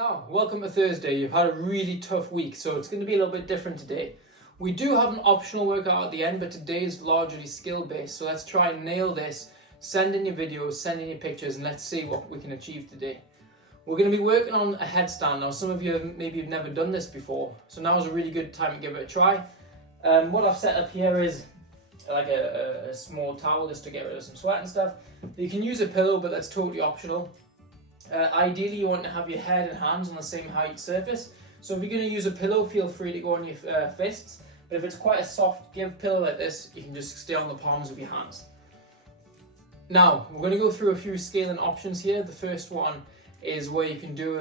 Now, welcome to Thursday. You've had a really tough week, so it's going to be a little bit different today. We do have an optional workout at the end, but today is largely skill-based, so let's try and nail this. Send in your videos, send in your pictures, and let's see what we can achieve today. We're going to be working on a headstand. Now, some of you maybe have never done this before, so now is a really good time to give it a try. What I've set up here is like a small towel just to get rid of some sweat and stuff. You can use a pillow, but that's totally optional. Ideally, you want to have your head and hands on the same height surface. So if you're going to use a pillow, feel free to go on your fists. But if it's quite a soft give pillow like this, you can just stay on the palms of your hands. Now, we're going to go through a few scaling options here. The first one is where you can do,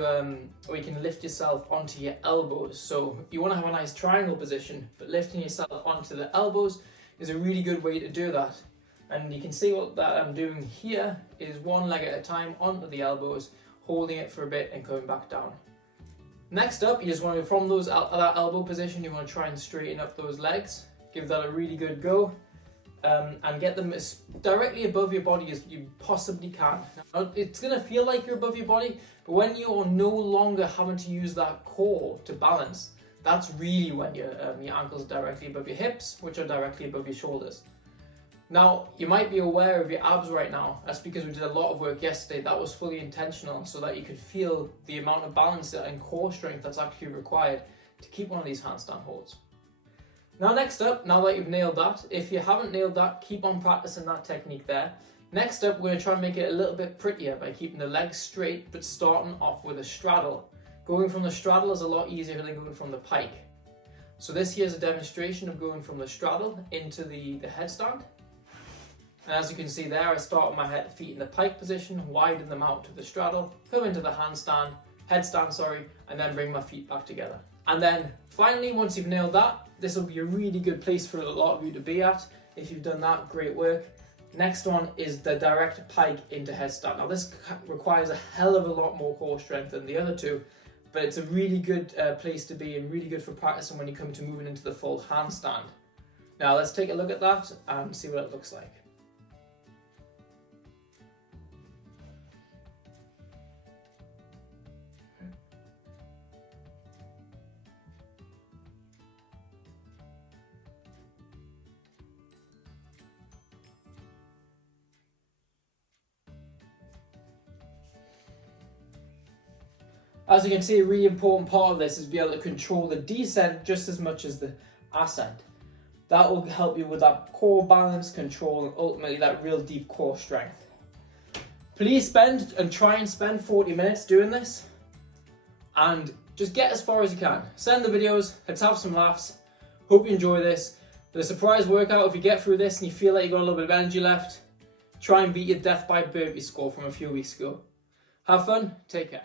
where you can lift yourself onto your elbows. So you want to have a nice triangle position, but lifting yourself onto the elbows is a really good way to do that. And you can see what that I'm doing here is one leg at a time onto the elbows, holding it for a bit and coming back down. Next up, you just want to, from that elbow position, you want to try and straighten up those legs. Give that a really good go and get them as directly above your body as you possibly can. Now, it's going to feel like you're above your body, but when you're no longer having to use that core to balance, that's really when your ankles are directly above your hips, which are directly above your shoulders. Now, you might be aware of your abs right now. That's because we did a lot of work yesterday. That was fully intentional so that you could feel the amount of balance and core strength that's actually required to keep one of these handstand holds. Now, next up, now that you've nailed that, if you haven't nailed that, keep on practicing that technique there. Next up, we're going to try and make it a little bit prettier by keeping the legs straight, but starting off with a straddle. Going from the straddle is a lot easier than going from the pike. So this here is a demonstration of going from the straddle into the headstand. And as you can see there, I start with my feet in the pike position, widen them out to the straddle, come into the headstand, and then bring my feet back together. And then finally, once you've nailed that, this will be a really good place for a lot of you to be at. If you've done that, great work. Next one is the direct pike into headstand. Now this requires a hell of a lot more core strength than the other two, but it's a really good place to be and really good for practicing when you come to moving into the full handstand. Now let's take a look at that and see what it looks like. As you can see, a really important part of this is be able to control the descent just as much as the ascent. That will help you with that core balance, control, and ultimately that real deep core strength. Please try and spend 40 minutes doing this and just get as far as you can. Send the videos, let's have some laughs. Hope you enjoy this. The surprise workout, if you get through this and you feel like you've got a little bit of energy left, try and beat your death by burpee score from a few weeks ago. Have fun, take care.